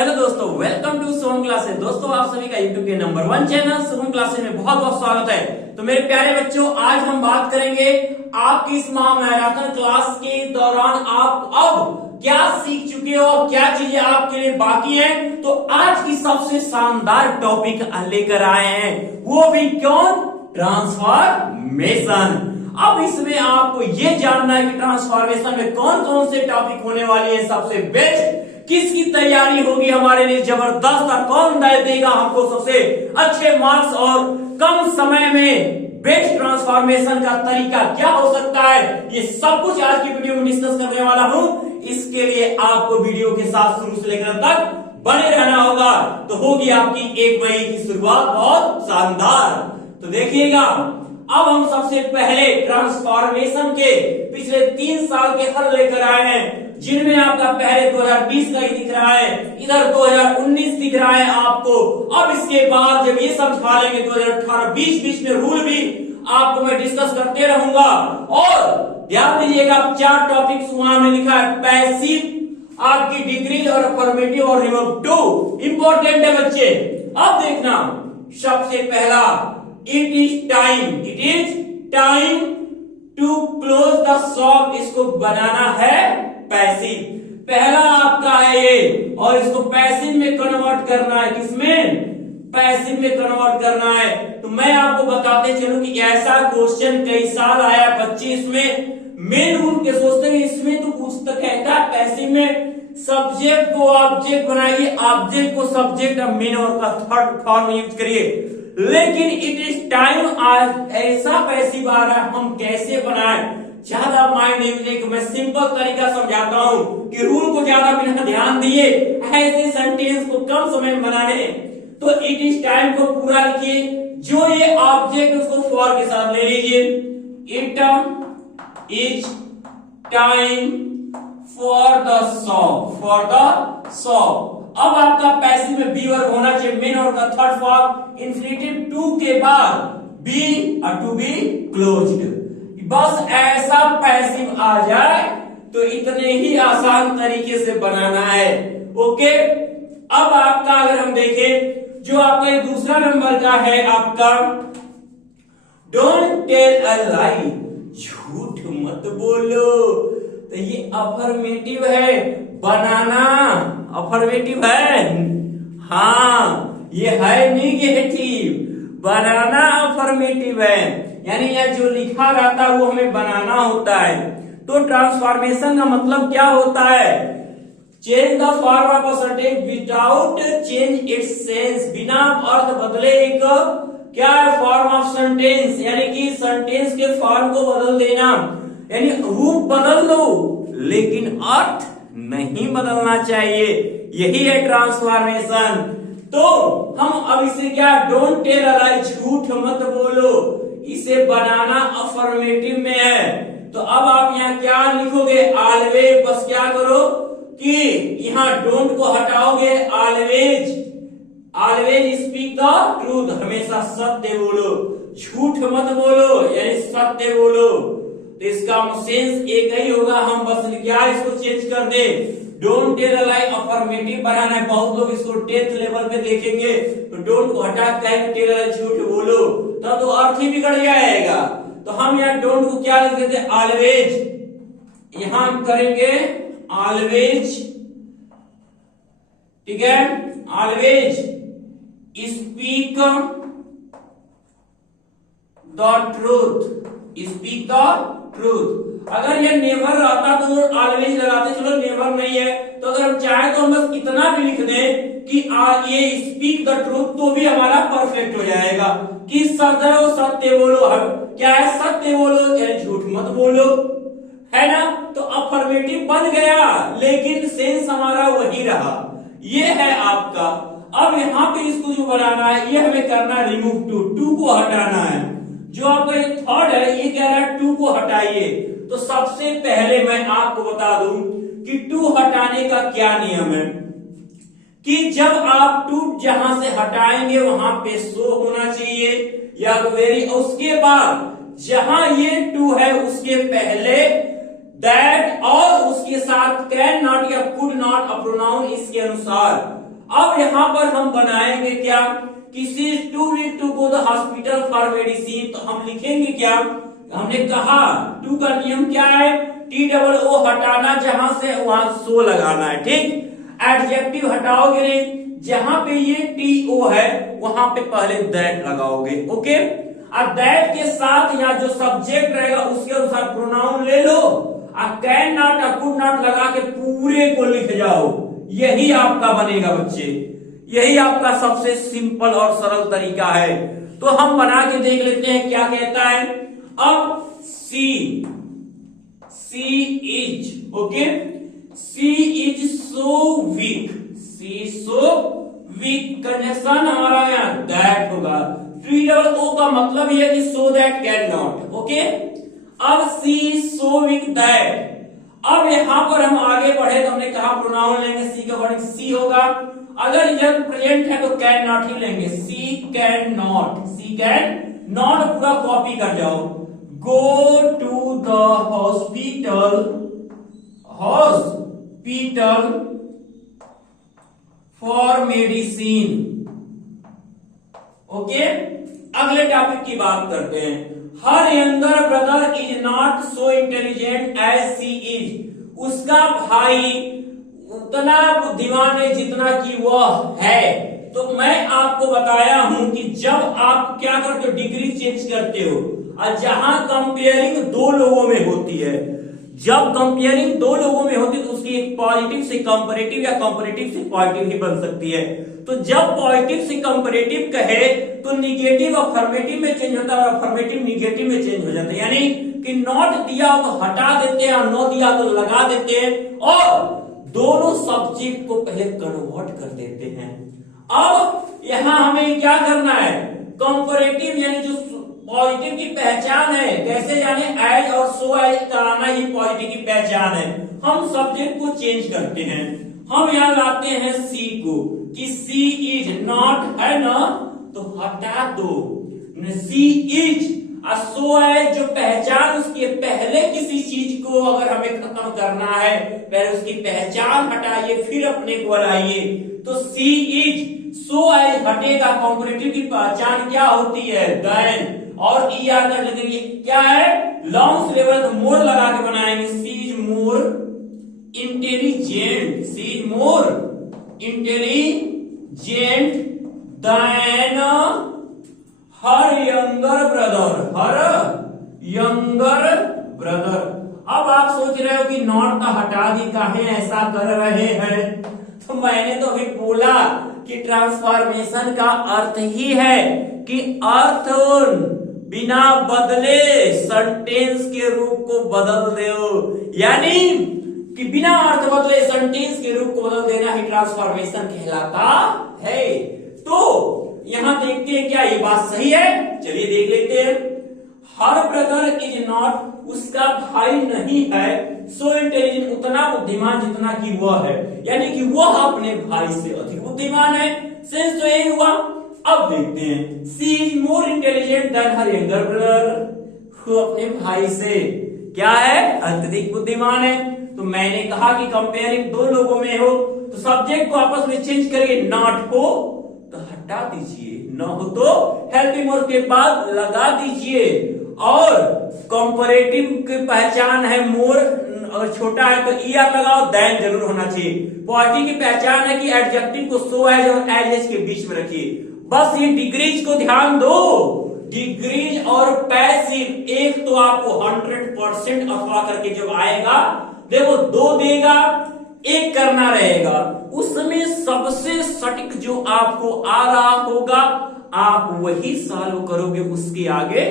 Hello दोस्तों, welcome to Soham classes. दोस्तों, आप सभी का यूट्यूब के नंबर 1 चैनल सोहम क्लासेस में बहुत बहुत स्वागत है। तो मेरे प्यारे बच्चों, आज हम बात करेंगे आपकी इस महामैराथन क्लास के दौरान आप अब क्या सीख चुके हो और क्या चीजें आपके लिए बाकी हैं। तो आज की सबसे शानदार टॉपिक लेकर आए हैं, वो भी कौन? ट्रांसफॉर्मेशन। अब इसमें आपको ये जानना है कि ट्रांसफॉर्मेशन में कौन कौन से टॉपिक होने वाले हैं, सबसे बेस्ट किसकी तैयारी होगी हमारे लिए जबरदस्त, और कौन देगा हमको सबसे अच्छे मार्क्स और कम समय में बेस्ट ट्रांसफॉर्मेशन का तरीका क्या हो सकता है, ये सब कुछ आज की वीडियो में डिस्कस करने वाला हूं। इसके लिए आपको वीडियो के साथ शुरू से लेकर तक बने रहना होगा। तो होगी आपकी 1 मई की शुरुआत बहुत शानदार। तो देखिएगा, अब हम सबसे पहले ट्रांसफॉर्मेशन के पिछले 3 साल के हल लेकर आए हैं, जिनमें आपका पहले 2020 का ही दिख रहा है, इधर 2019 दिख रहा है आपको। अब इसके बाद जब ये समझा लेंगे 2018 20 में रूल भी आपको मैं डिस्कस करते रहूंगा। और ध्यान दीजिएगा, 4 टॉपिक्स वहां में लिखा है, पैसिव, आपकी डिक्रीज और अफर्मेटिव और रिवर्ब 2 इंपॉर्टेंट है बच्चे। अब देखना, सबसे पहला, it is time to close the shop. इसको बनाना है पैसिव, पहला आपका है ये, और इसको पैसिव में कन्वर्ट करना है। किसमें? पैसिव में कन्वर्ट करना है। तो मैं आपको बताते चलूं कि ऐसा क्वेश्चन कई साल आया, बच्चे इसमें मेन रूल के सोचते हैं। इसमें तो पूछता कहता है पैसिव में सब्जेक्ट को ऑब्जेक्ट बनाइए, ऑब्जेक्ट को सब्जेक्ट और मेन और का थर्ड फॉर्म यूज करिए। लेकिन इट इज टाइम आज ऐसा पैसिव आ रहा है, हम कैसे बनाएं? ज्यादा माइंड नहीं, मैं सिंपल तरीका समझाता हूं कि रूल को ज्यादा बिना ध्यान दिए ऐसे सेंटेंस को कम समय में बनाने। तो इट इज टाइम को पूरा लिखिए, जो ये ऑब्जेक्ट उसको फॉर के साथ ले लीजिए। It is time for the shop. अब आपका पैसिव में बी वर्ब होना चाहिए, मेन और का थर्ड फॉर्म इंफिनिटिव टू के बाद बी और टू बी क्लोज्ड। बस ऐसा पैसिव आ जाए तो इतने ही आसान तरीके से बनाना है। ओके, अब आपका अगर हम देखें, जो आपका दूसरा नंबर का है आपका, डोंट टेल अ लाई, झूठ मत बोलो। तो ये अफर्मेटिव है, बनाना अफर्मेटिव है, हाँ ये है निगेटिव, बनाना अफर्मेटिव है, यानी यह जो लिखा रहता है वो हमें बनाना होता है। तो ट्रांसफॉर्मेशन का मतलब क्या होता है? Change the form of a sentence without change its sense, बिना अर्थ बदले एक क्या है? फॉर्म ऑफ सेंटेंस, यानी कि सेंटेंस के फॉर्म को बदल देना, यानी रूप बदल दो लेकिन अर्थ नहीं बदलना चाहिए। यही है ट्रांसफॉर्मेशन। तो हम अब इसे क्या, डोंट टेल अ लाई, झूठ मत बोलो, इसे बनाना अफर्मेटिव में है। तो अब आप यहाँ क्या लिखोगे? ऑलवेज। बस क्या करो कि यहाँ डोंट को हटाओगे, ऑलवेज स्पीक द ट्रूथ, हमेशा सत्य बोलो, झूठ मत बोलो, यानी सत्य बोलो। तो इसका सेंस एक ही होगा, हम बस क्या इसको चेंज कर दे, don't tell a lie affirmative बनाना है। बहुत लोग इसको 10th लेवल पे देखेंगे तो डोंट को हटा कर टेल अ लाई झूठ बोलो, तब तो अर्थ ही बिगड़ जाएगा। तो हम यहाँ डोंट को क्या लिख देते हैं? ऑलवेज। यहां हम करेंगे ऑलवेज, ठीक है, always speak the truth, speak the truth. अगर ये नेवर रहता तो ऑलवेज लगाते, चलो नेवर नहीं है, तो अगर हम चाहे तो हम बस इतना भी लिख दें कि ये स्पीक द ट्रूथ, तो भी हमारा परफेक्ट हो जाएगा। कि शब्द है वो सत्य बोलो, हम क्या है? सत्य बोलो, यानी झूठ मत बोलो, है ना? तो अफर्मेटिव बन गया लेकिन सेंस हमारा वही रहा। ये है आपका। अब यहाँ पे इसको जो बनाना है, ये हमें करना है रिमूव टू को हटाना है। जो आपका ये थर्ड है, ये कह रहा है टू को हटाइए। तो सबसे पहले मैं आपको बता दूं कि टू हटाने का क्या नियम है, कि जब आप टू जहां से हटाएंगे वहां पे सो होना चाहिए या वेरी, उसके बाद जहां ये टू है उसके पहले दैट और उसके साथ कैन नॉट या कुड नॉट, प्रोनाउन इसके अनुसार अब यहाँ पर हम बनाएंगे क्या, किसी too weak to go the hospital for medicine, तो हम लिखेंगे क्या, हमने कहा टू का नियम क्या है, TOO हटाना, जहां से वहां सो लगाना है, ठीक। एडजेक्टिव हटाओगे नहीं, जहां पे ये TO है वहां पे पहले दैट लगाओगे, ओके। और दैट के साथ या जो सब्जेक्ट रहेगा उसके अनुसार प्रोनाउन ले लो, और कैन नॉट और कुड नॉट लगा के पूरे को लिख जाओ, यही आपका बनेगा बच्चे, यही आपका सबसे सिंपल और सरल तरीका है। तो हम बना के देख लेते हैं क्या कहता है। अब she is, okay, she is so weak, she so weak, connection हमारा यहाँ दैट होगा, TOO का मतलब यह कि so that can not, okay. अब सी सो वीक दैट, अब यहां पर हम आगे बढ़े तो हमने कहा प्रोनाउन लेंगे, सी का वर्ड सी होगा, अगर यह प्रेजेंट है तो कैन नॉट ही लेंगे, she can not, she can not पूरा कॉपी कर जाओ। Go to the hospital for medicine, okay. अगले टॉपिक की बात करते हैं। Her younger brother is not so intelligent as she is, उसका भाई उतना बुद्धिमान है जितना कि वह है। तो मैं आपको बताया हूं कि जब आप क्या करते हो, डिग्री चेंज करते हो, और जहां कंपेयरिंग दो लोगों में होती है, जब कंपेयरिंग दो लोगों में होती है तो उसकी एक पॉजिटिव से कंपैरेटिव या कंपैरेटिव से पॉजिटिव ही बन सकती है। तो जब पॉजिटिव से कंपैरेटिव कहे तो निगेटिव अफर्मेटिव में चेंज होता है और अफर्मेटिव निगेटिव में चेंज हो जाता है, यानी कि नॉट दिया तो हटा देते हैं और नो दिया तो लगा देते हैं, और दोनों सब्जेक्ट को पहले कन्वर्ट कर देते हैं। अब यहां हमें क्या करना है, कंपैरेटिव यानी जो पॉजिटिव की पहचान है, कैसे जाने, एज और सो एज कराना ही पॉजिटिव की पहचान है। हम सब्जेक्ट को चेंज करते हैं, हम यहां लाते हैं सी को, कि सी इज नॉट है ना, तो हटा दो, सी इज, और सो एज जो पहचान उसके पहले किसी चीज को अगर हमें खत्म करना है, पहले उसकी पहचान हटाइए फिर अपने को लाइए। तो सी इज, सो एज हटेगा, कॉम्परेटिव की पहचान क्या होती है, देन, और ER का जगह क्या है, लॉन्ग सिलेबल, तो मोर लगा के बनाएंगे, she is more intelligent, she is more intelligent than her younger brother, अब आप सोच रहे हो कि नॉट का हटा दी, काहे ऐसा कर रहे हैं, तो मैंने तो अभी बोला कि ट्रांसफॉर्मेशन का अर्थ ही है कि अर्थ बिना बदले सेंटेंस के रूप को बदल दो, यानी कि बिना अर्थ बदले सेंटेंस के रूप को बदल देना ही ट्रांसफॉर्मेशन कहलाता है। तो यहां देखते हैं क्या ये बात सही है, चलिए देख लेते हैं। हर ब्रदर इज नॉट, उसका भाई नहीं है, सो इंटेलिजेंट, उतना बुद्धिमान जितना कि वह है, यानी कि वह अपने भाई से अधिक बुद्धिमान है। सेंस तो यही हुआ। अब देखते हैं, she is more intelligent than her younger brother, वो अपने भाई से क्या है, अत्यधिक बुद्धिमान है। तो मैंने कहा कि कंपेयरिंग दो लोगों में हो तो सब्जेक्ट को आपस में चेंज करिए, नॉट हो तो हटा दीजिए, न हो तो हेल्पिंग वर्ब के बाद लगा दीजिए, और कंपैरेटिव की पहचान है मोर, अगर छोटा है तो ER लगाओ, देन जरूर होना चाहिए। पॉजिटिव की पहचान है कि एडजेक्टिव को सो एज और एज के बीच में रखिए। बस ये डिग्रीज को ध्यान दो, डिग्रीज और पैसिव, एक तो आपको 100% अथवा करके जब आएगा देखो 2 देगा, एक करना रहेगा, उसमें सबसे सटीक जो आपको आ रहा होगा आप वही सॉल्व करोगे, उसके आगे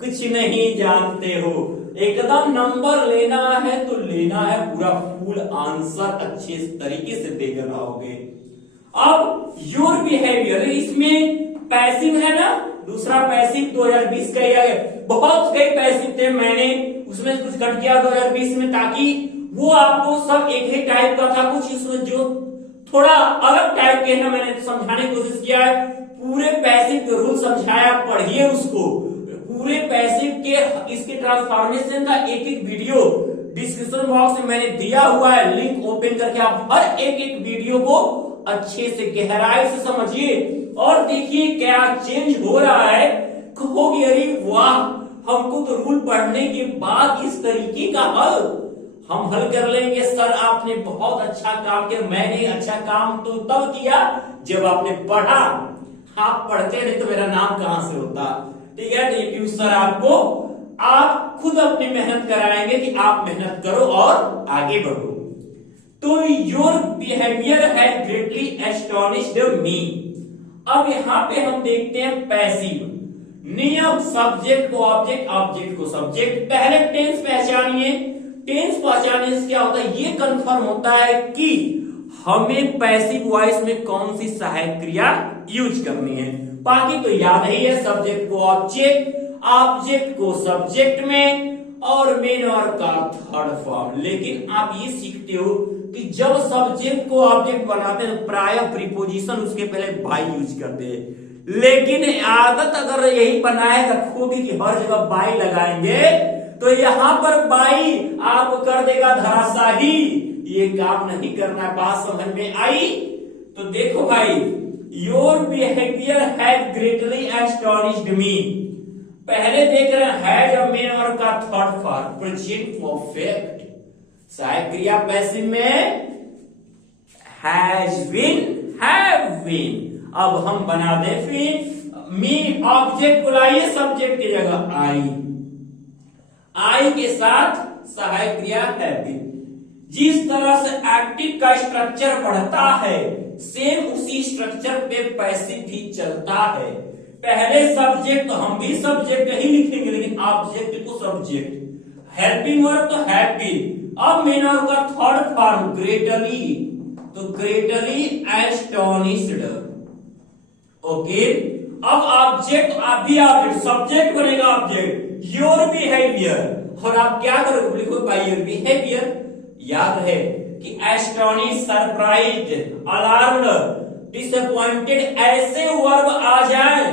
कुछ नहीं जानते हो। एकदम नंबर लेना है तो लेना है पूरा फुल आंसर, अच्छे तरीके से दे रहोगे। अब योर बिहेवियर, इसमें पैसिव है ना, दूसरा पैसिव 2020 का ही है, बहुत कई पैसिव थे, मैंने उसमें कुछ कट किया 2020 में, ताकि वो आपको सब एक ही टाइप का था, कुछ इसमें जो थोड़ा अलग टाइप के है मैंने समझाने की कोशिश किया है। पूरे पैसिव के रूल समझाया, पढ़िए उसको, पूरे पैसिव के इसके ट्रांसफॉर्मेशन का एक एक वीडियो डिस्क्रिप्शन बॉक्स में मैंने दिया हुआ है, लिंक ओपन करके आप हर एक एक वीडियो को अच्छे से गहराई से समझिए और देखिए क्या चेंज हो रहा है। कहोगे अरे वाह, हमको तो रूल पढ़ने के बाद इस तरीके का हल हम हल कर लेंगे। सर आपने बहुत अच्छा काम किया। मैंने अच्छा काम तो तब किया जब आपने पढ़ा, आप पढ़ते नहीं तो मेरा नाम कहां से होता। ठीक है, टीपी सर आपको आप खुद अपनी मेहनत कराएंगे कि आप मेहनत करो और आगे बढ़ो। तो your behaviour has greatly astonished me. अब यहां पे हम देखते हैं पैसिव नियम, सब्जेक्ट को ऑब्जेक्ट, ऑब्जेक्ट को सब्जेक्ट। पहले टेंस पहचानिए। टेंस पहचानने से क्या होता है, ये कंफर्म होता है कि हमें पैसिव वॉइस में कौन सी सहायक क्रिया यूज करनी है। बाकी तो याद ही है, सब्जेक्ट को ऑब्जेक्ट, ऑब्जेक्ट को सब्जेक्ट में और मेन वर्ब का थर्ड फॉर्म। लेकिन आप ये सीखते हो कि जब सब्जेक्ट को ऑब्जेक्ट बनाते हैं प्राय प्रीपोजिशन उसके पहले बाई यूज करते हैं। लेकिन आदत अगर यही बनाए रखोगे कि हर जगह बाई लगाएंगे तो यहां पर बाई आपको कर देगा धराशाही। ये काम नहीं करना। बात समझ में आई? तो देखो भाई, your behaviour has greatly astonished me. पहले देख रहे हैं हैज और मेन वर्ब का थर्ड फॉर्म प्रेजेंट परफेक्ट। सहायक क्रिया पैसिव में हैज बीन, हैव बीन। अब हम बना दें फिर मी, ऑब्जेक्ट बुलाइए सब्जेक्ट की जगह आई, आई के साथ सहायक क्रिया हैव बीन। जिस तरह से एक्टिव का स्ट्रक्चर बढ़ता है सेम उसी स्ट्रक्चर पे पैसिव भी चलता है। पहले सब्जेक्ट तो हम भी सब्जेक्ट ही लिखेंगे, लेकिन ऑब्जेक्ट को सब्जेक्ट, हेल्पिंग वर्ब तो हैव बीन। अब मेन वर्ब का थर्ड फॉर्म ग्रेटली, तो ग्रेटली एस्टोनिश्ड। ओके, अब ऑब्जेक्ट, आप भी ऑब्जेक्ट, सब्जेक्ट बनेगा ऑब्जेक्ट, योर बिहेवियर। और आप क्या करोगे, लिखो बाय योर बिहेवियर। याद है कि एस्टोनिश, सरप्राइज्ड, अलार्म्ड, डिसअपॉइंटेड ऐसे वर्ब आ जाए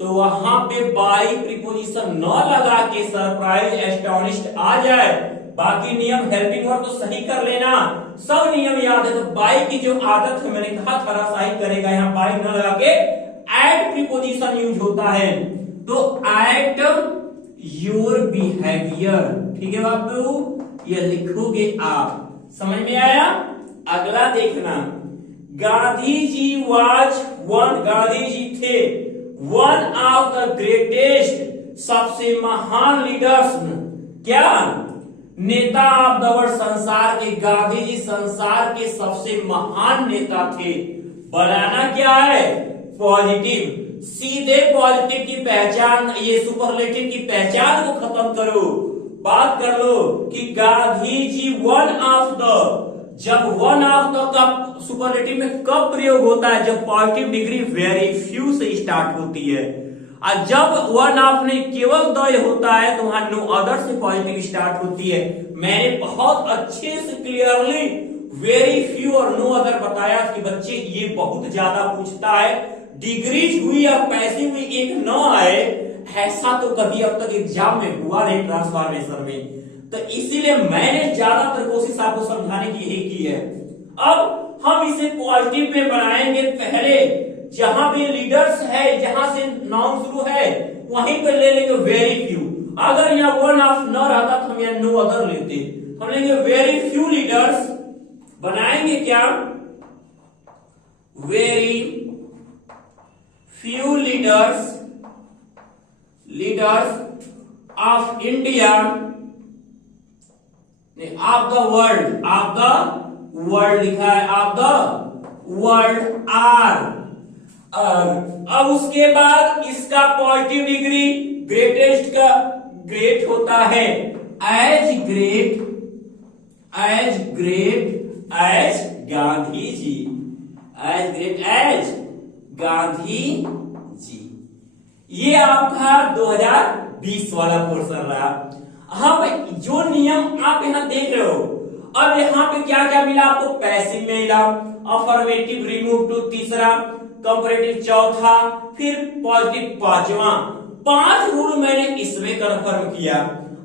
तो वहां पे बाई प्रीपोजिशन न लगा के सरप्राइज, एस्टोनिश्ड आ जाए। बाकी नियम हेल्पिंग वर्ब तो सही कर लेना, सब नियम याद है। तो बाई की जो आदत है, मैंने कहा धराशाही करेगा, यहाँ बाई न लगा के एट प्रीपोजिशन यूज होता है। तो एट योर बिहेवियर, ठीक है बाबू, ये लिखोगे आप। समझ में आया? अगला देखना, गांधी जी वाज वन, गांधी जी थे वन ऑफ द ग्रेटेस्ट, सबसे महान लीडर्स, क्या नेता ऑफ द वर्ल्ड, संसार के। गांधी जी संसार के सबसे महान नेता थे। बनाना क्या है, पॉजिटिव। सीधे पॉजिटिव की पहचान, ये सुपरलेटिव की पहचान को खत्म करो। बात कर लो कि Gandhi ji one of the, जब वन ऑफ द का सुपरलेटिव में कब प्रयोग होता है, जब पॉजिटिव डिग्री वेरी फ्यू से स्टार्ट होती है। और जब वन ऑफ में केवल द होता है तो वहां नो अदर से पॉजिटिव स्टार्ट होती है। मैंने बहुत अच्छे से क्लियरली वेरी फ्यू और नो अदर बताया कि बच्चे ये बहुत ज्यादा पूछता है। डिग्रीज हुई और पैसिव में एक न आए, ऐसा तो कभी अब तक एग्जाम में हुआ नहीं ट्रांसफॉर्मेशन में। तो इसीलिए मैंने ज्यादातर कोशिश आपको समझाने की यही की है। अब हम इसे पॉजिटिव में बनाएंगे। पहले जहां पे लीडर्स है, जहां से नाउन शुरू है, वहीं पे ले लेंगे वेरी फ्यू। अगर यहाँ वन ऑफ न रहता तो हम यहाँ नो अदर लेते। हम लेंगे वेरी फ्यू लीडर्स, बनाएंगे क्या, very few leaders, leaders of India, of the world, of the world लिखा है, ऑफ द वर्ल्ड आर। अब उसके बाद इसका पॉजिटिव डिग्री ग्रेटेस्ट का ग्रेट होता है, as great, as great as Gandhi ji, as great as Gandhi ji. ये आपका 2020 वाला पोर्शन रहा। अब जो नियम आप यहां देख रहे हो, अब यहां पे क्या क्या मिला आपको, पैसिव मिला, अफर्मेटिव रिमूव टू तीसरा, कंपैरेटिव चौथा, फिर पॉजिटिव पांचवा। 5 रूल मैंने इसमें कंफर्म किया।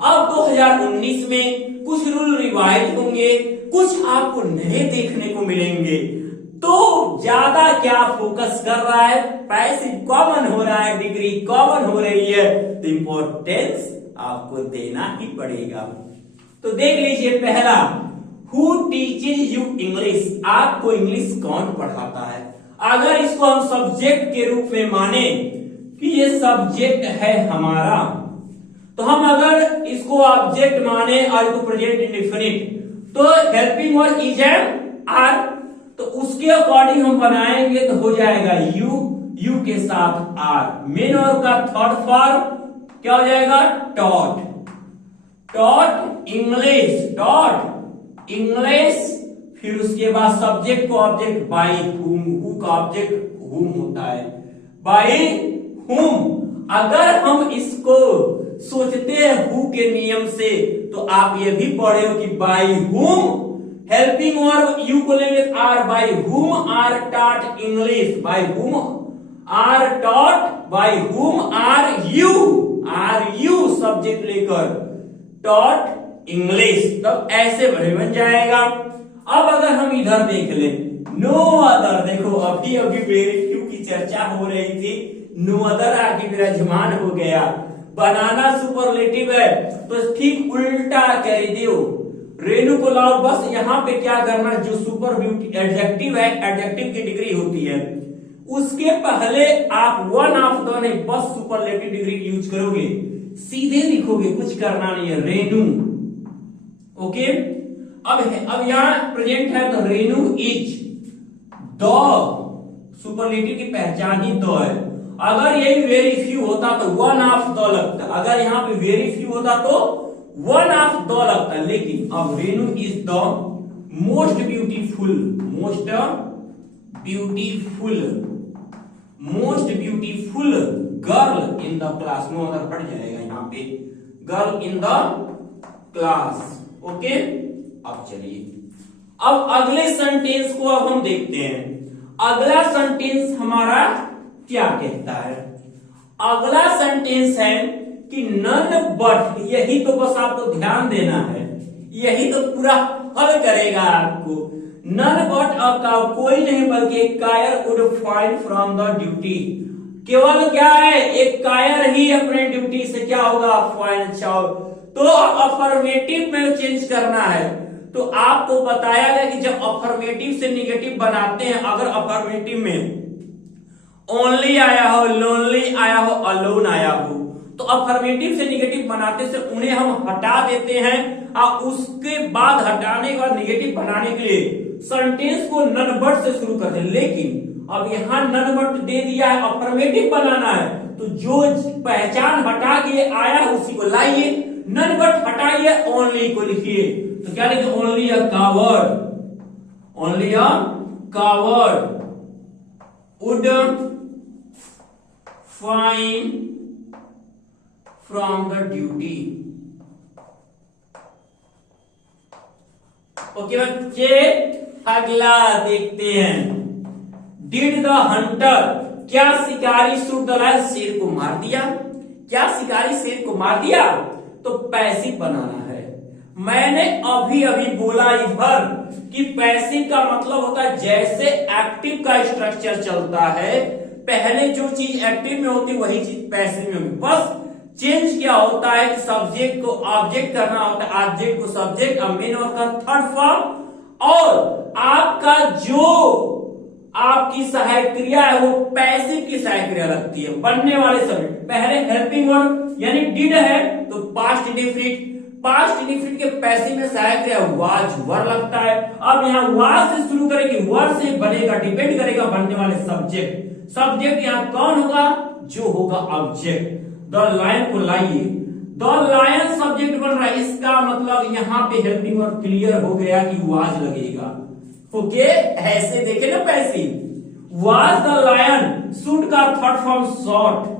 अब 2019 में कुछ रूल रिवाइज होंगे, कुछ आपको नए देखने को मिलेंगे। तो ज्यादा क्या फोकस कर रहा है, पैसिव कॉमन हो रहा है, डिग्री कॉमन हो रही है, तो इंपॉर्टेंस आपको देना ही पड़ेगा। तो देख लीजिए पहला, हु टीचेज यू इंग्लिश, आपको इंग्लिश कौन पढ़ाता है। अगर इसको हम सब्जेक्ट के रूप में माने कि ये सब्जेक्ट है हमारा, तो हम अगर इसको ऑब्जेक्ट माने और इसको प्रेजेंट इंडेफिनिट, तो helping verb is am are, तो उसके अकॉर्डिंग हम बनाएंगे तो हो जाएगा यू के साथ आर। मेन वर्ब का थर्ड फॉर्म क्या हो जाएगा, टॉट इंग्लिश, फिर उसके बाद सब्जेक्ट को ऑब्जेक्ट बाय हुम, हु का ऑब्जेक्ट हुम होता है, बाय हुम। अगर हम इसको सोचते हैं हु के नियम से, तो आप ये भी पढ़े हो कि by whom, helping verb you को लेंगे are, by whom are taught English, by whom are taught, by whom are you subject लेकर टॉट इंग्लिश, तब ऐसे बन जाएगा। अब अगर हम इधर देख ले, नो अदर, देखो अभी वेरी फ्यू की चर्चा हो रही थी, नो अदर आके विराजमान हो गया। बनाना सुपरलेटिव है तो ठीक उल्टा कर दो, रेणु को लाओ, बस यहाँ पे क्या करना, जो सुपर ब्यूटी एडजेक्टिव है, एडजेक्टिव की डिग्री होती है, उसके पहले आप वन ऑफ द नहीं, बस सुपरलेटिव डिग्री यूज करोगे, सीधे लिखोगे, कुछ करना नहीं है, रेणु। ओके, अब यहाँ प्रेजेंट है तो रेणु इज द, सुपरलेटिव की पहचान ही द है। अगर यही वेरी फ्यू होता तो वन ऑफ द लगता, अगर यहाँ पे वेरी फ्यू होता तो वन ऑफ द लगता, लेकिन अब Renu is the most beautiful girl in the class, no other हट जाएगा यहाँ पे, girl in the class. Okay, अब चलिए अब अगले सेंटेंस को अब हम देखते हैं। अगला सेंटेंस हमारा क्या कहता है, अगला सेंटेंस है कि नन बट, यही तो बस आपको ध्यान देना है, यही तो पूरा हल करेगा आपको। नन बट का कोई नहीं बल्कि कायर would find from the duty, केवल क्या है, एक कायर ही अपने ड्यूटी से क्या होगा, फाइंड चाहो। तो अफर्मेटिव में चेंज करना है, तो आपको बताया गया कि जब अफर्मेटिव से निगेटिव बनाते हैं, अगर अफर्मेटिव में ओनली आया हो, लोनली आया हो, अलोन आया हो, तो अफर्मेटिव से निगेटिव बनाते से उन्हें हम हटा देते हैं, और उसके बाद हटाने के बाद निगेटिव बनाने के लिए सेंटेंस को नन बट से शुरू करते हैं। लेकिन अब यहाँ नन बट दे दिया है, अफर्मेटिव बनाना है, तो जो पहचान हटा के आया उसी को लाइए, नन बट हटाइए, ओनली को लिखिए, तो क्या लिखे, only a coward would find from the duty. Okay बच्चे, अगला देखते हैं, डिड द हंटर, क्या शिकारी शूट द लायन, शेर को मार दिया, क्या शिकारी शेर को मार दिया, तो पैसिव बनाना है। मैंने अभी बोला इधर कि पैसिव का मतलब होता है जैसे एक्टिव का स्ट्रक्चर चलता है, पहले जो चीज एक्टिव में होती वही चीज पैसिव में होती, बस चेंज क्या होता है कि सब्जेक्ट को ऑब्जेक्ट करना होता है, ऑब्जेक्ट को सब्जेक्ट, मेन वर्ब का थर्ड फॉर्म, और आपका जो आपकी सहायक क्रिया है वो पैसिव की सहायक क्रिया लगती है, बनने वाले सब्जेक्ट। पहले हेल्पिंग वर्ब यानी डिड है तो पास्ट इंडेफिनिट, पास्ट इंडेफिनिट के पैसिव में सहायक क्रिया वाज वर लगता है। अब यहाँ वाज से शुरू करेंगे, वर से बनेगा, डिपेंड करेगा बनने वाले सब्जेक्ट। सब्जेक्ट यहाँ कौन होगा, जो होगा ऑब्जेक्ट। द लायन को लाइए, द लायन सब्जेक्ट बन रहा है, इसका मतलब यहाँ पे हेल्पिंग वर्ब क्लियर हो गया कि वाज लगेगा। ओके, ऐसे देखे ना passive, was the lion, shoot का थर्ड फॉर्म शॉट।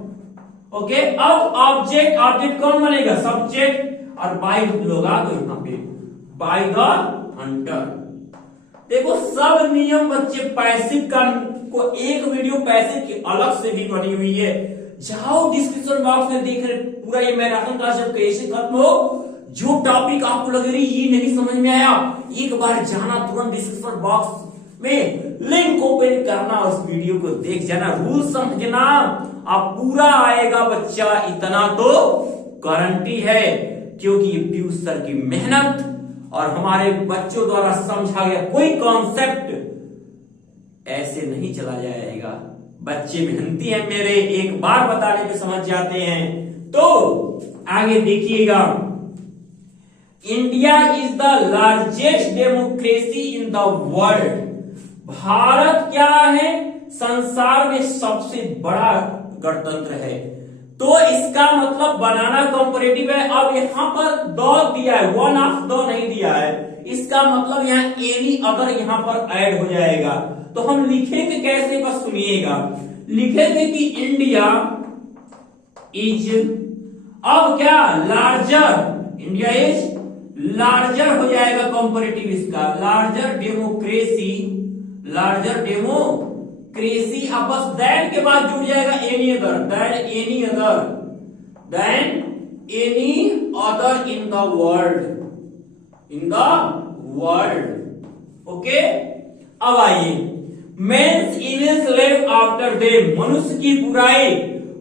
ओके, अब ऑब्जेक्ट, ऑब्जेक्ट कौन बनेगा, सब्जेक्ट, और बाय होगा तो यहाँ पे बाय द हंटर। देखो सब नियम बच्चे पैसिव का को एक वीडियो पैसिव की अलग से भी बनी हुई है, जाओ डिस्क्रिप्शन बॉक्स में देख रहे, पूरा ये मैराथन क्लास जब कैसे खत्म हो, जो टॉपिक आपको लग रही ये नहीं समझ में आया, एक बार जाना तुरंत डिस्क्रिप्शन बॉक्स में लिंक ओपन करना, उस वीडियो को देख जाना, रूल समझना, अब पूरा आएगा बच्चा, इतना तो गारंटी है, क्योंकि ये पीयूष सर की मेहनत और हमारे बच्चों द्वारा समझा गया कोई कॉन्सेप्ट ऐसे नहीं चला जाएगा। बच्चे मेहनती हैं मेरे, एक बार बताने पे समझ जाते हैं। तो आगे देखिएगा, India is the largest democracy in the world. Bharat क्या है? संसार में सबसे बड़ा गणतंत्र है। तो इसका मतलब बनाना कंपैरेटिव है। अब यहां पर द दिया है, वन ऑफ द नहीं दिया है, इसका मतलब यहाँ एनी अदर यहां पर ऐड हो जाएगा। तो हम लिखेंगे कैसे, बस सुनिएगा। लिखेंगे कि इंडिया इज, अब क्या, लार्जर, इंडिया इज लार्जर हो जाएगा कंपैरेटिव इसका, लार्जर डेमोक्रेसी, लार्जर डेमोक्रेसी, अब बस दैन के बाद जुड़ जाएगा any other, than any other, than any other in the world, in the world. Okay, अब आइए, men's evils live after them, मनुष्य की बुराई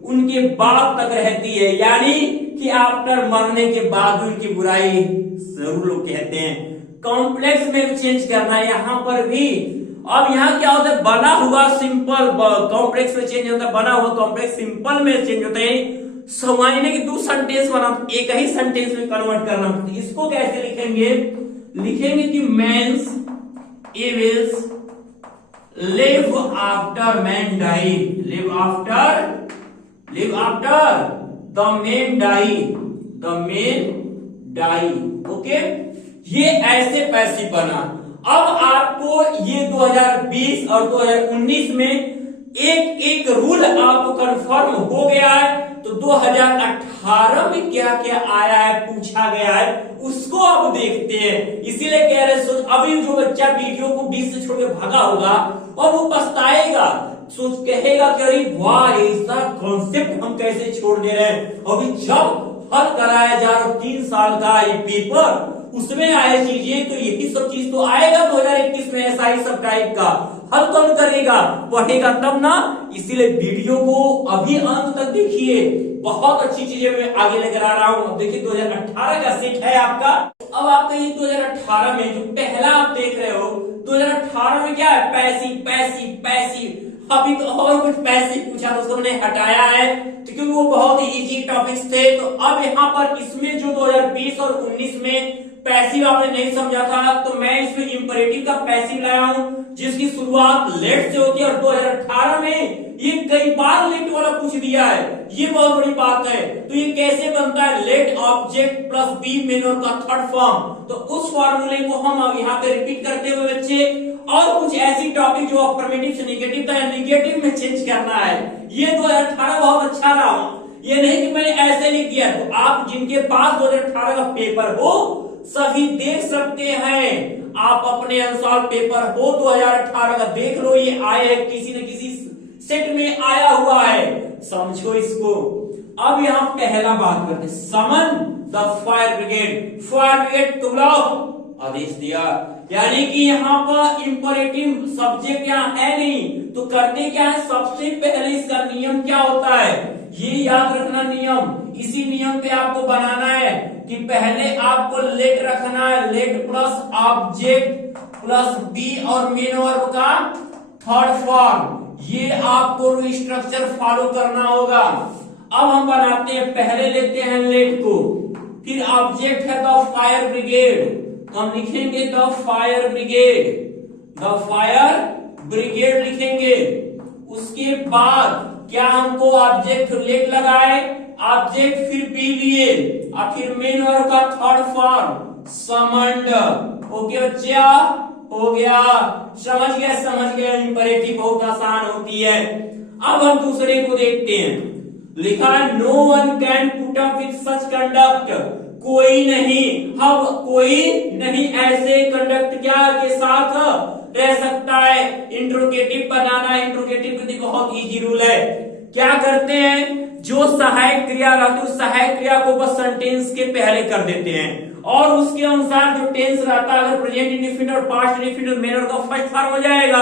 उनके बाद तक रहती है, यानी कि आफ्टर मरने के बाद उनकी बुराई जरूर लोग कहते हैं। कॉम्प्लेक्स में भी चेंज करना है यहां पर भी। अब यहाँ क्या होता है, बना हुआ सिंपल कॉम्प्लेक्स में चेंज होता है, बना हुआ कॉम्प्लेक्स सिंपल में चेंज होता है। समझने की दो सेंटेंस बना, एक ही सेंटेंस में कन्वर्ट करना। इसको कैसे लिखेंगे? लिखेंगे कि men's evils live after man die, live after the men die, the men die. Okay, ये ऐसे पैसिव बना। अब आपको ये 2020 और 2019 में एक एक रूल आपको कंफर्म हो गया है। तो 2018 में क्या क्या आया है, पूछा गया है, उसको अब देखते हैं। इसीलिए कह रहे सोच, अभी जो बच्चा वीडियो को 20 से छोड़ के भागा होगा और वो पछताएगा, सोच कहेगा कि अरे वाह, ऐसा कॉन्सेप्ट हम कैसे छोड़ दे रहे हैं। अभी जब हल कराया जा रहा 3 साल का ये पेपर, उसमें आए चीजें, तो यही सब चीज तो आएगा 2021 में, ऐसा ही सब टाइप का हल कौन करेगा, पढ़ेगा तब ना। इसीलिए वीडियो को अभी अंत तक देखिए, बहुत अच्छी चीजें मैं आगे लेकर आ रहा हूं। देखिए 2018 का सेट है आपका। अब आपका ये 2018 में जो पहला आप देख रहे हो, 2018 में क्या है, पैसिव पैसिव पैसिव। अभी तो और कुछ पैसिव पूछा तो उसको मैंने हटाया है, क्योंकि वो बहुत ही इजी टॉपिक्स थे। तो अब यहाँ पर इसमें जो 2020 और 19 में पैसिव आपने नहीं समझा था, तो मैं इसमें इंपरेटिव का पैसिव लाया हूं, जिसकी शुरुआत लेट से होती है। और 2018 में ये कई बार लेट वाला पूछ दिया है, ये बहुत बड़ी बात है। तो ये कैसे बनता है, late object plus B Manor का थर्ड फॉर्म। तो उस फॉर्मूले को हम अब यहाँ पे रिपीट करते हुए बच्चे, और कुछ ऐसी टॉपिक जो अफर्मेटिव से निगेटिव था, या निगेटिव में चेंज करना है। ये 2018 बहुत अच्छा रहा, ये नहीं कि मैंने ऐसे लिख दिया। तो आप जिनके पास 2018 का पेपर हो सभी देख सकते हैं, आप अपने अनुसार पेपर हो 2018 का देख लो, ये आया है किसी न किसी सेट में आया हुआ है, समझो इसको। अब यहाँ पहला बात करते, summon the fire brigade, fire brigade तुमलोग आदेश दिया, यानी कि यहाँ पर इंपरेटिव सब्जेक्ट यहाँ है नहीं, तो करते क्या है, सबसे पहले इसका नियम क्या होता है, ये याद रखना नियम। इसी नियम पे आपको बनाना है कि पहले आपको लेट रखना है, let plus object plus be और मेन वर्ब का थर्ड फॉर्म, ये आपको स्ट्रक्चर फॉलो करना होगा। अब हम बनाते हैं, पहले लेते हैं लेट को, फिर ऑब्जेक्ट है द फायर ब्रिगेड, तो हम लिखेंगे the fire brigade, the fire brigade लिखेंगे। उसके बाद क्या हमको ऑब्जेक्ट लेट लगाए, ऑब्जेक्ट फिर बी लिए और फिर मेन वर्ब का थर्ड फॉर्म समन्ड। ओके बच्चा, हो गया, समझ गए। इंपरेटिव बहुत आसान होती है। अब हम दूसरे को देखते हैं, लिखा है no one can put up with such conduct, कोई नहीं, अब कोई नहीं ऐसे कंडक्ट क्या के साथ रह सकता है। इंट्रोगेटिव बनाना, इंट्रोगेटिव विधि बहुत इजी रूल है। क्या करते हैं, जो सहायक क्रिया रहती है उस सहायक क्रिया को बस सेंटेंस के पहले कर देते हैं, और उसके अनुसार जो टेंस रहता है, अगर प्रेजेंट इंडेफिनिट और पास्ट इंडेफिनिट मैनर का फर्स्ट फॉर्म हो जाएगा।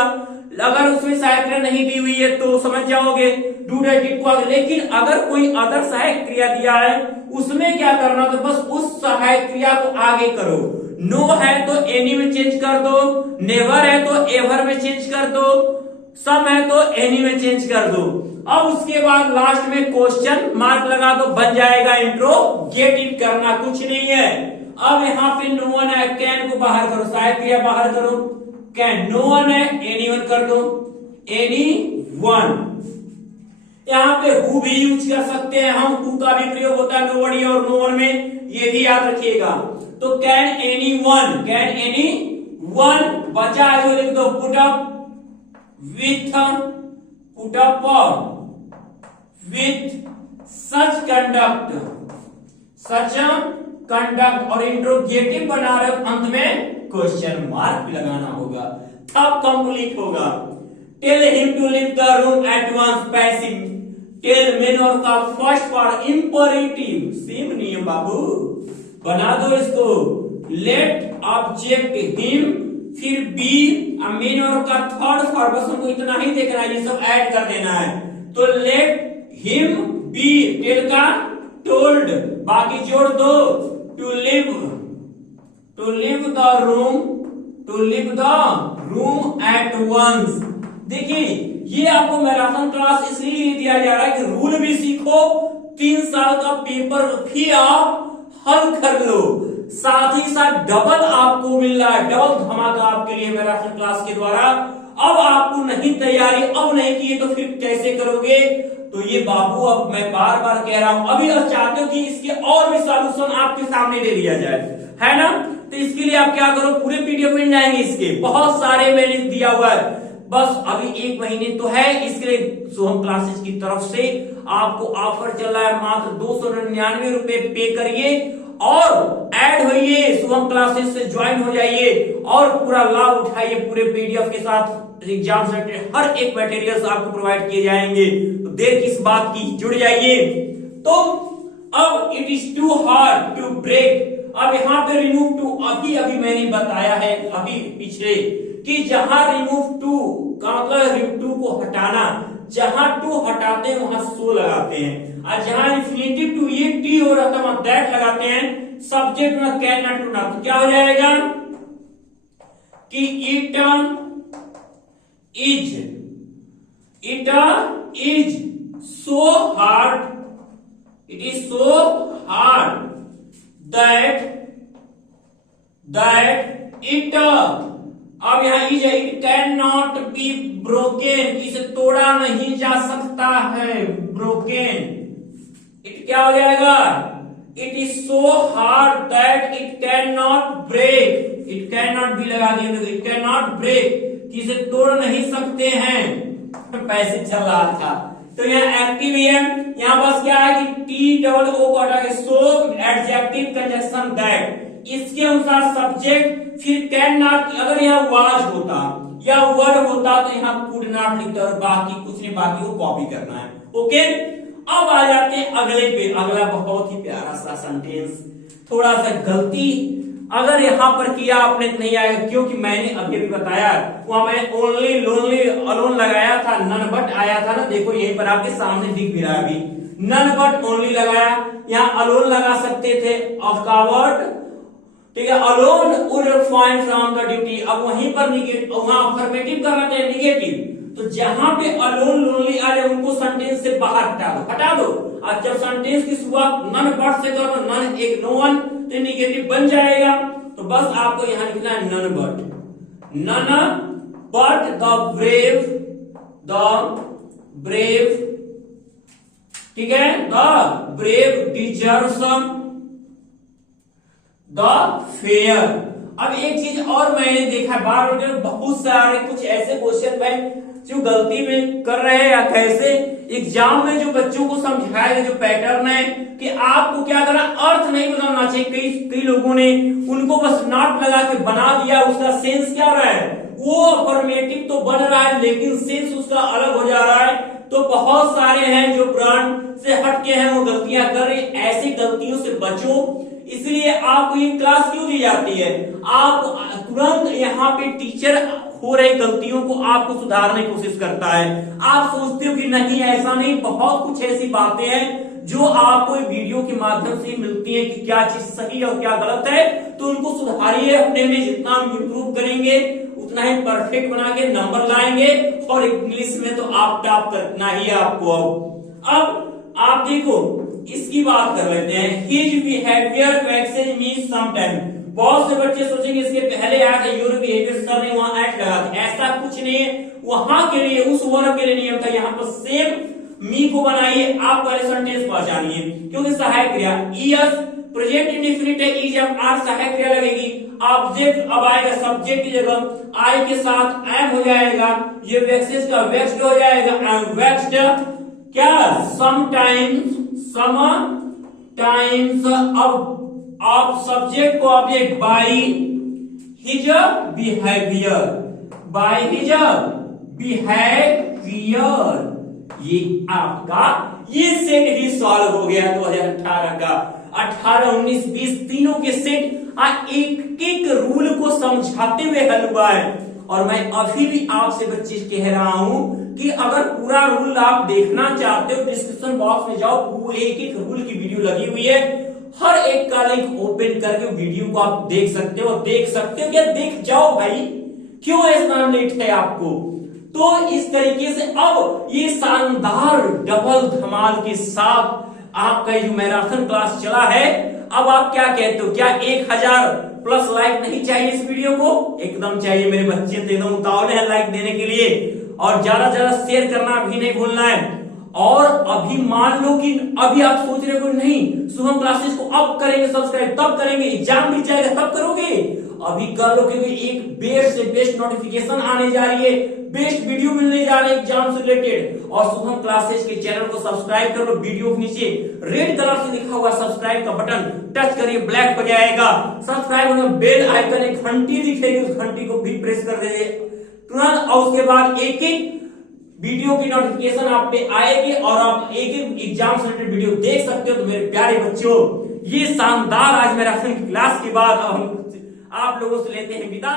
अगर उसमें सहायक क्रिया नहीं दी हुई है तो समझ जाओगे डू डैट डिड को आगे। लेकिन अगर कोई अदर सहायक क्रिया दिया है उसमें क्या करना, तो बस उस सहायक क्रिया को आगे करो। नो है तो एनी में चेंज कर दो, नेवर है तो एवर में चेंज कर दो, सम है तो एनी में चेंज कर दो। अब उसके बाद लास्ट में क्वेश्चन मार्क लगा दो, बन जाएगा इंट्रोगेटिव, करना कुछ नहीं है। अब यहाँ पे नो वन है, कैन को बाहर करो, सहायक क्रिया बाहर करो, कैन, नो वन है एनी वन कर दो, एनी वन। यहाँ पे हु भी यूज कर सकते हैं हम, हु का भी प्रयोग होता है नोबडी और नो वन में, ये भी याद रखिएगा। तो can any one, can any one, बचा जो लिख दो put up with, put up with such conduct, such conduct, और इंट्रोगेटिव बना रहे अंत में क्वेश्चन मार्क भी लगाना होगा, तब कंप्लीट होगा। Tell him to leave the room at once, passive. Tell manner का फर्स्ट पार्ट इंपरेटिव, सेम नियम बाबू, बना दो इसको। लेट ऑब्जेक्ट हिम, फिर बी, मेनर का थर्ड पार्ट, बस हमको इतना ही देखना है, ये सब ऐड कर देना है। तो लेट हिम बी, टेल का टोल्ड, बाकी जोड़ दो, to leave, to leave the room, to leave the room at once. देखिए ये आपको मैराथन क्लास इसलिए दिया जा रहा है कि रूल भी सीखो, 3 साल का पेपर भी आप हल कर लो, साथ ही साथ डबल आपको मिल रहा है, डबल धमाका आपके लिए मैराथन क्लास के द्वारा। अब आपको नहीं तैयारी, अब नहीं किए तो फिर कैसे करोगे? तो ये बाबू अब मैं बार बार कह रहा हूं, अभी आप चाहते हो कि इसके और भी सॉल्यूशन आपके सामने दे दिया जाए, है ना? तो इसके लिए आप क्या करो, पूरे पीडीएफ मिल जाएंगे इसके, बहुत सारे मैंने दिया हुआ है। बस अभी 1 महीने तो है, इसके लिए सोहम क्लासेस की तरफ से आपको ऑफर चल रहा है, मात्र 299 रुपए पे करिए और ऐड होइए, सोहम क्लासेस से ज्वाइन हो जाइए और पूरा लाभ उठाइए। पूरे पीडीएफ के साथ एग्जाम से हर एक मटेरियल आपको प्रोवाइड किए जाएंगे, तो देर किस बात की, जुड़ जाइए। तो अब it is too hard to break, अब यहाँ पे रिमूव टू, अभी मैंने बताया है अभी पिछले, कि जहां रिमूव टू का मतलब टू को हटाना, जहां टू हटाते हैं वहां सो लगाते हैं, और जहां इन्फिनिटिव टू ये टी हो रहा था वहां दैट लगाते हैं, सब्जेक्ट में कैन नॉट टू ना, तो क्या हो जाएगा कि it is so hard, it is so hard that it, अब यहाँ it can not be broken, इसे तोड़ा नहीं जा सकता है, ब्रोकन। इट क्या हो जाएगा, it is so hard that it can not break, it can not भी लगा दिया, इट कैन नॉट ब्रेक, इसे तोड़ नहीं सकते हैं, पैसे चल रहा था। तो यहाँ एक्टिव है, यहाँ बस क्या है कि टी डबल ओ को हटा के सो एडजेक्टिव कंजक्शन दैट, इसके अनुसार सब्जेक्ट, फिर कैन नॉट, अगर यहाँ वाज होता या वर्ड होता तो यहाँ कुड नॉट लिखते और बाकी कुछ नहीं, बाकी को कॉपी करना है। ओके, अब आ जाते हैं अगले पे। अगला बहुत ही प्यारा सा सेंटेंस, थोड़ा सा गलती अगर यहाँ पर किया आपने नहीं आएगा, क्योंकि मैंने अभी भी बताया वहां मैं ओनली लोनली अलोन लगाया था, नन बट आया था ना, देखो यहीं पर आपके सामने दिख भी रहा है, अभी नन बट ओनली लगाया, यहाँ अलोन लगा सकते थे ऑफ का वर्ड, ठीक है, alone would refine from the duty, अब वहीं पर निगेटिव, वहां अफर्मेटिव करना चाहिए निगेटिव, तो जहां पे अलोन लोनली आ जाए उनको सेंटेंस से बाहर हटा दो, और जब सेंटेंस की शुरुआत नन बट से करो, नन एक नो वन, तो निगेटिव बन जाएगा। तो बस आपको यहां लिखना है नन बट द ब्रेव, ठीक है, the brave deserves the fair. अब एक चीज और मैंने देखा बार बार, बहुत सारे कुछ ऐसे क्वेश्चन में जो गलती में कर रहे हैं, या कैसे एग्जाम में जो बच्चों को समझाया गया जो पैटर्न है कि आपको क्या करना, अर्थ नहीं बदलना चाहिए। कई लोगों ने उनको बस नॉट लगा के बना दिया, उसका सेंस क्या हो रहा है, वो अफर्मेटिव तो बन रहा है लेकिन सेंस उसका अलग हो जा रहा है। तो बहुत सारे हैं जो ब्रांड से हटके हैं, वो गलतियां कर रहे हैं, ऐसी गलतियों से बचो। इसलिए आपको ये क्लास क्यों दी जाती है? आप तुरंत यहाँ पे टीचर हो रही गलतियों को आपको सुधारने की कोशिश करता है। आप सोचते हो कि नहीं ऐसा नहीं, बहुत कुछ ऐसी बातें हैं जो आपको वीडियो के माध्यम से मिलती है कि क्या चीज सही और क्या गलत है, तो उनको सुधारिए अपने में। जितना हम इंप्रूव करेंगे उतना ही परफेक्ट बना के नंबर लाएंगे, और इंग्लिश में तो आप टॉप करना ही है आपको। अब आप देखो इसकी बात कर लेते हैं। हिज बिहेवियर वैक्सेज मी समटाइम। बहुत से बच्चे सोचेंगे इसके पहले आया था योर बिहेवियर, सर ने वहां एट लगा था। ऐसा कुछ नहीं है, वहां के लिए उस वर्ग के लिए नहीं होता। यहाँ पर सेम मी को बनाइए, आप पहले सेंटेंस पहचानिए, क्योंकि सहायक क्रिया इज प्रेजेंट इंडेफिनिट है, इज अब आर सहायक क्रिया लगेगी। ऑब्जेक्ट अब आएगा सब्जेक्ट की जगह, आई के साथ एम हो जाएगा, ये वैक्सेस का वेक्स्ड हो जाएगा, वेक्स्ड क्या समटाइम्स अब सब्जेक्ट को object by his behaviour, by his behaviour. ये आपका ये सेट ही सॉल्व हो गया 2018 का। 18, 19, 20 तीनों के सेट एक एक रूल को समझाते हुए हल हुआ है। और मैं अभी भी आपसे बच्चे कह रहा हूं कि अगर पूरा रूल आप देखना चाहते हो डिस्क्रिप्शन बॉक्स में जाओ, पूरे एक एक रूल की वीडियो लगी हुई है, हर एक का लिंक ओपन करके वीडियो को आप देख सकते हो। क्या देख जाओ भाई, क्यों इतना लेट है आपको? तो इस तरीके से अब ये शानदार डबल धमाल के साथ आपका जो मैराथन क्लास चला है, अब आप क्या कहते हो? क्या 1000 प्लस लाइक नहीं चाहिए इस वीडियो को? एकदम चाहिए मेरे बच्चे, तो एकदम उतावले हैं लाइक देने के लिए, और ज्यादा से ज्यादा शेयर करना भी नहीं भूलना है। और अभी मान लो कि अभी आप सोच रहे हो नहीं शुभम क्लासेस को अब करेंगे सब्सक्राइब, तब करेंगे, एग्जाम मिल जाएगा तब करोगे, अभी कर लो, क्योंकि एक बेस्ट से बेस्ट नोटिफिकेशन आने जा रही है, बेस्ट वीडियो मिलने जा रहे हैं एग्जाम से रिलेटेड। और शुभम क्लासेस के चैनल को सब्सक्राइब कर लो, वीडियो के नीचे रेड कलर से लिखा हुआ सब्सक्राइब का बटन टच करिए, ब्लैक हो जाएगा सब्सक्राइब होने, बेल आइकन एक घंटी दिखेगी, उस घंटी को भी प्रेस कर दीजिए तुरंत, और उसके बाद एक एक वीडियो की नोटिफिकेशन आप पे आएगी और आप एक एक एग्जाम से रिलेटेड वीडियो देख सकते हो। तो मेरे प्यारे बच्चों, ये शानदार आज मेरा क्लास के बाद हम आप लोगों से लेते हैं विदा।